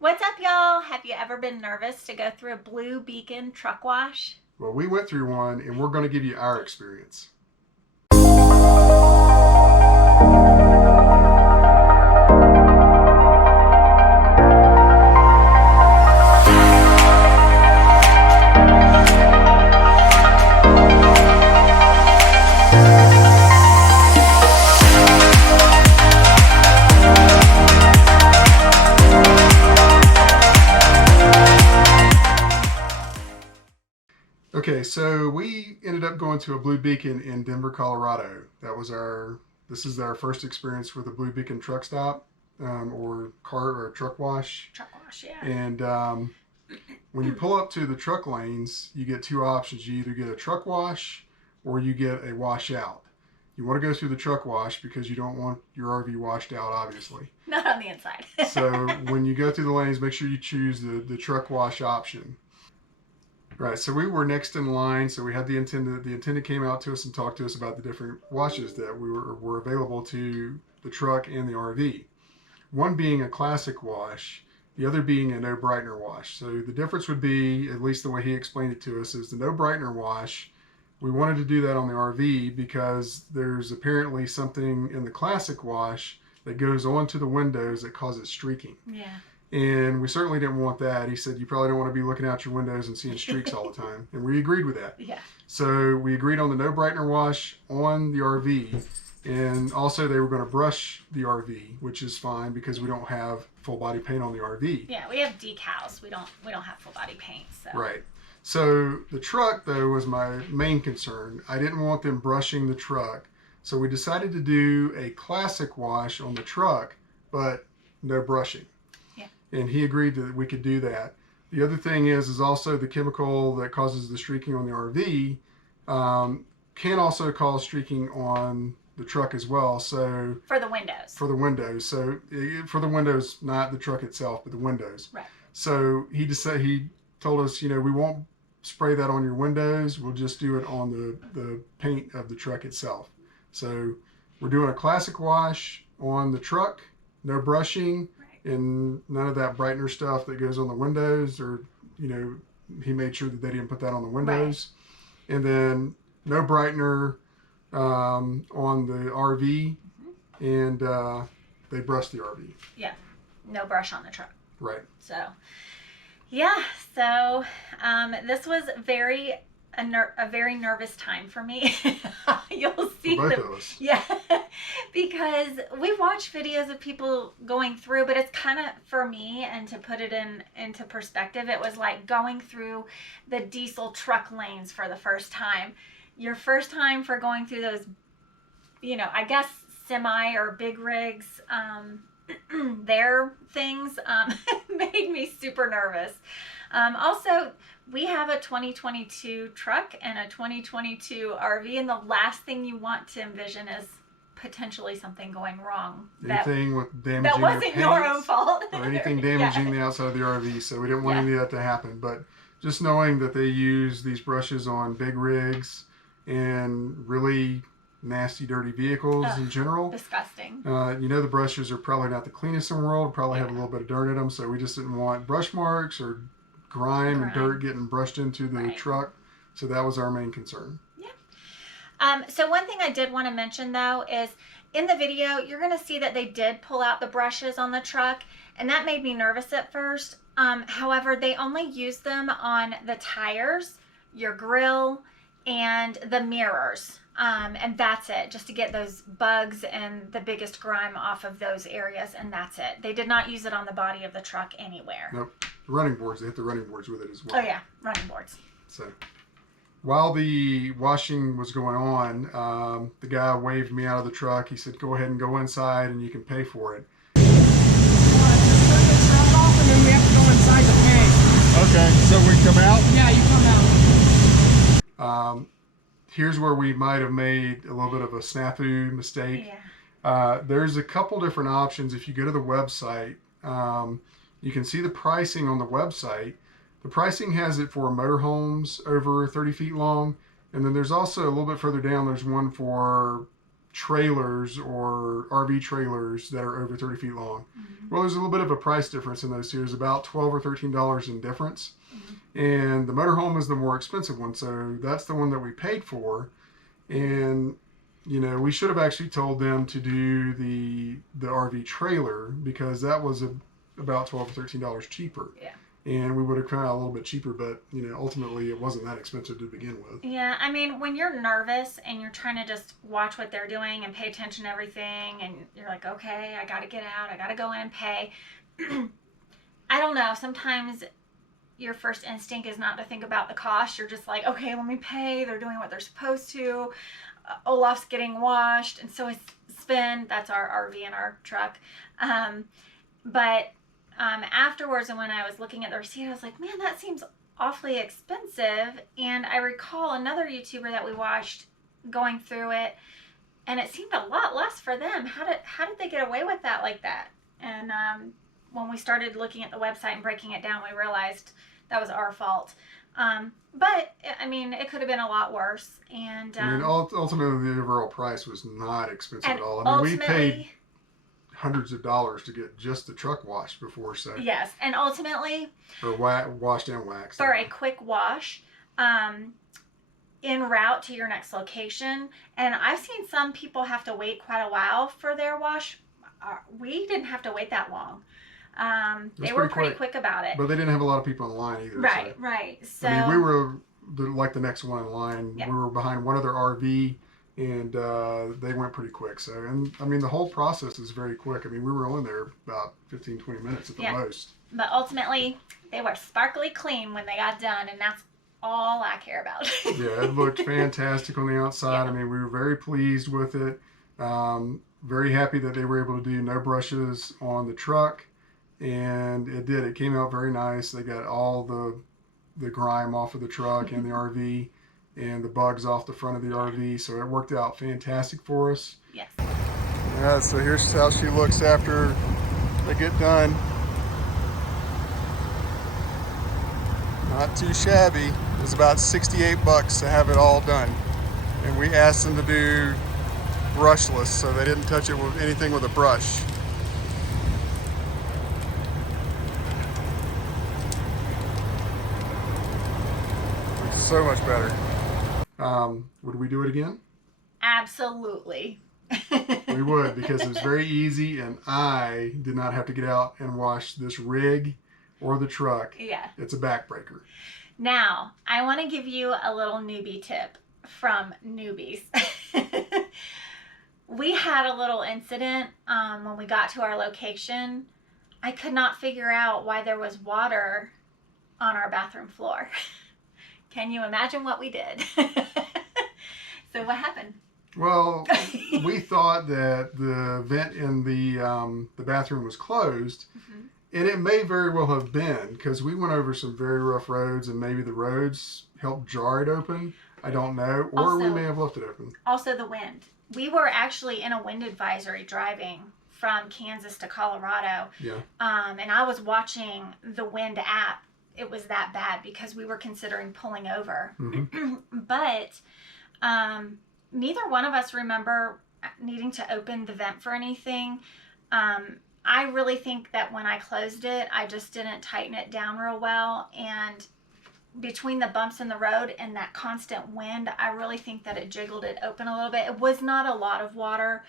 What's up, y'all? Have you ever been nervous to go through a Blue Beacon truck wash? Well, we went through one and we're going to give you our experience. Okay, so we ended up going to a Blue Beacon in Denver, Colorado. This is our first experience with a Blue Beacon truck stop or car or truck wash. Truck wash, yeah. And when you pull up to the truck lanes, you get two options. You either get a truck wash or you get a washout. You want to go through the truck wash because you don't want your RV washed out, obviously. Not on the inside. So when you go through the lanes, make sure you choose the truck wash option. Right, so we were next in line, so we had the attendant came out to us and talked to us about the different washes that were available to the truck and the RV. One being a classic wash, the other being a no brightener wash. So the difference would be, at least the way he explained it to us, is the no brightener wash. We wanted to do that on the RV because there's apparently something in the classic wash that goes onto the windows that causes streaking. Yeah. And we certainly didn't want that. He said, you probably don't want to be looking out your windows and seeing streaks all the time. And we agreed with that. Yeah. So we agreed on the no brightener wash on the RV. And also they were going to brush the RV, which is fine because we don't have full body paint on the RV. Yeah, we have decals. We don't have full body paint. So. Right. So the truck, though, was my main concern. I didn't want them brushing the truck. So we decided to do a classic wash on the truck, but no brushing. And he agreed that we could do that. The other thing is also the chemical that causes the streaking on the RV can also cause streaking on the truck as well. So for the windows. For the windows. So for the windows, not the truck itself, but the windows. Right. So he told us, we won't spray that on your windows. We'll just do it on the paint of the truck itself. So we're doing a classic wash on the truck, no brushing. And none of that brightener stuff that goes on the windows, or he made sure that they didn't put that on the windows. Right. And then no brightener on the RV, and they brushed the RV. Yeah, no brush on the truck. Right. So yeah, so this was a very nervous time for me. You'll see for both of us. Yeah, because we watch videos of people going through, but it's kind of, for me, and to put it into perspective, it was like going through the diesel truck lanes for the first time. Your first time for going through those, I guess semi or big rigs, their things made me super nervous. Also, we have a 2022 truck and a 2022 RV, and the last thing you want to envision is potentially something going wrong. Anything with damaging that wasn't your own fault. Or anything damaging the outside of the RV, so we didn't want any of that to happen. But just knowing that they use these brushes on big rigs and really nasty, dirty vehicles in general. Disgusting. The brushes are probably not the cleanest in the world, probably have a little bit of dirt in them, so we just didn't want brush marks or grime and dirt getting brushed into the truck. So that was our main concern. Yeah. So one thing I did want to mention, though, is in the video, you're going to see that they did pull out the brushes on the truck, and that made me nervous at first. However, they only used them on the tires, your grill, and the mirrors. And that's it, just to get those bugs and the biggest grime off of those areas, and that's it. They did not use it on the body of the truck anywhere. Nope. The running boards, they hit the running boards with it as well. Oh yeah, running boards. So while the washing was going on, the guy waved me out of the truck. He said, go ahead and go inside and you can pay for it. And then we have to go inside to pay. Okay, so we come out? Yeah, you come out. Here's where we might have made a little bit of a snafu mistake. Yeah. There's a couple different options. If you go to the website, you can see the pricing on the website. The pricing has it for motorhomes over 30 feet long. And then there's also a little bit further down, there's one for trailers or RV trailers that are over 30 feet long. Well, there's a little bit of a price difference in those two. There's about $12 or $13 in difference. And the motorhome is the more expensive one, so that's the one that we paid for. And you know, we should have actually told them to do the RV trailer, because that was about $12 or $13 cheaper. Yeah. And we would have come out a little bit cheaper, but you know, ultimately it wasn't that expensive to begin with. Yeah, I mean, when you're nervous and you're trying to just watch what they're doing and pay attention to everything, and you're like, okay, I got to get out, I got to go in and pay. I don't know, sometimes your first instinct is not to think about the cost. You're just like, okay, let me pay. They're doing what they're supposed to. Olaf's getting washed, and so is Sven. That's our RV and our truck. But afterwards, and when I was looking at the receipt, I was like, man, that seems awfully expensive. And I recall another YouTuber that we watched going through it, and it seemed a lot less for them. How did they get away with that like that? And when we started looking at the website and breaking it down, we realized that was our fault. But I mean, it could have been a lot worse. And I mean, ultimately, the overall price was not expensive at all. I mean, we paid hundreds of dollars to get just the truck washed before, so yes, and ultimately, or washed and waxed for a quick wash, en route to your next location. And I've seen some people have to wait quite a while for their wash. We didn't have to wait that long. They were pretty quick about it. But they didn't have a lot of people in line either. Right, so. right. So I mean, we were like the next one in line. Yeah. We were behind one other RV, and they went pretty quick. So, and I mean, the whole process is very quick. I mean, we were only there about 15, 20 minutes at the most. But ultimately, they were sparkly clean when they got done, and that's all I care about. Yeah, it looked fantastic on the outside. Yeah. I mean, we were very pleased with it. Very happy that they were able to do no brushes on the truck. And it did. It came out very nice. They got all the grime off of the truck and the RV, and the bugs off the front of the RV. So it worked out fantastic for us. Yes. Yeah, so here's how she looks after they get done. Not too shabby. It was about $68 to have it all done. And we asked them to do brushless, so they didn't touch it with anything with a brush. So much better. Would we do it again? Absolutely. We would, because it was very easy, and I did not have to get out and wash this rig or the truck. Yeah. It's a backbreaker. Now, I want to give you a little newbie tip from newbies. We had a little incident when we got to our location. I could not figure out why there was water on our bathroom floor. Can you imagine what we did? So what happened? Well, we thought that the vent in the bathroom was closed, and it may very well have been, because we went over some very rough roads, and maybe the roads helped jar it open. I don't know, or we may have left it open. Also, the wind. We were actually in a wind advisory driving from Kansas to Colorado. Yeah. And I was watching the wind app. It was that bad because we were considering pulling over. But neither one of us remember needing to open the vent for anything. I really think that when I closed it, I just didn't tighten it down real well. And between the bumps in the road and that constant wind, I really think that it jiggled it open a little bit. It was not a lot of water.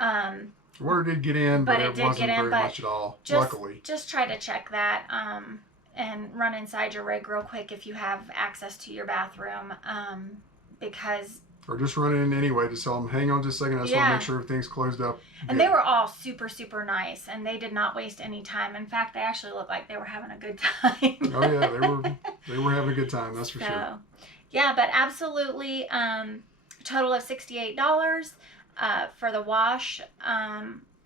Water did get in, but it wasn't very much at all, luckily. Just try to check that. And run inside your rig real quick if you have access to your bathroom, because... Or just run in anyway to tell them, hang on just a second, I just want to make sure everything's closed up. And they were all super, super nice, and they did not waste any time. In fact, they actually looked like they were having a good time. Oh yeah, they were having a good time, that's for sure. Yeah, but absolutely, total of $68 for the wash.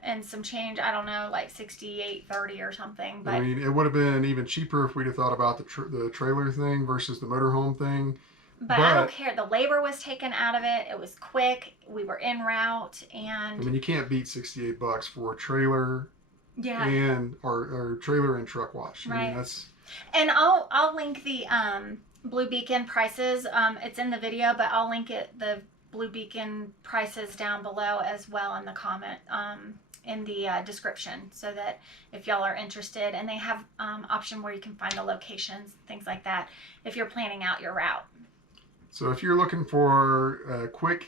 And some change, I don't know, like $68.30 or something. But I mean, it would have been even cheaper if we'd have thought about the trailer thing versus the motorhome thing. But I don't care. The labor was taken out of it. It was quick. We were en route, and I mean, you can't beat $68 for a trailer. Yeah. And or trailer and truck wash. Right. I mean, that's. And I'll link the Blue Beacon prices. It's in the video, but I'll link it the Blue Beacon prices down below as well in the comment, in the description, so that if y'all are interested, and they have option where you can find the locations, things like that, if you're planning out your route. So if you're looking for a quick,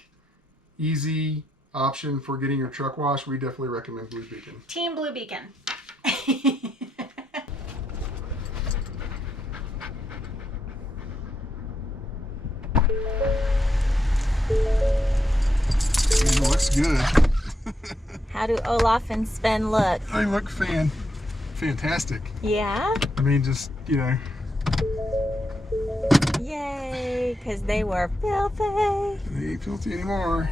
easy option for getting your truck washed, we definitely recommend Blue Beacon. Team Blue Beacon. It looks good. How do Olaf and Sven look? They look fantastic. Yeah? I mean, just, you know. Yay, because they were filthy. They ain't filthy anymore.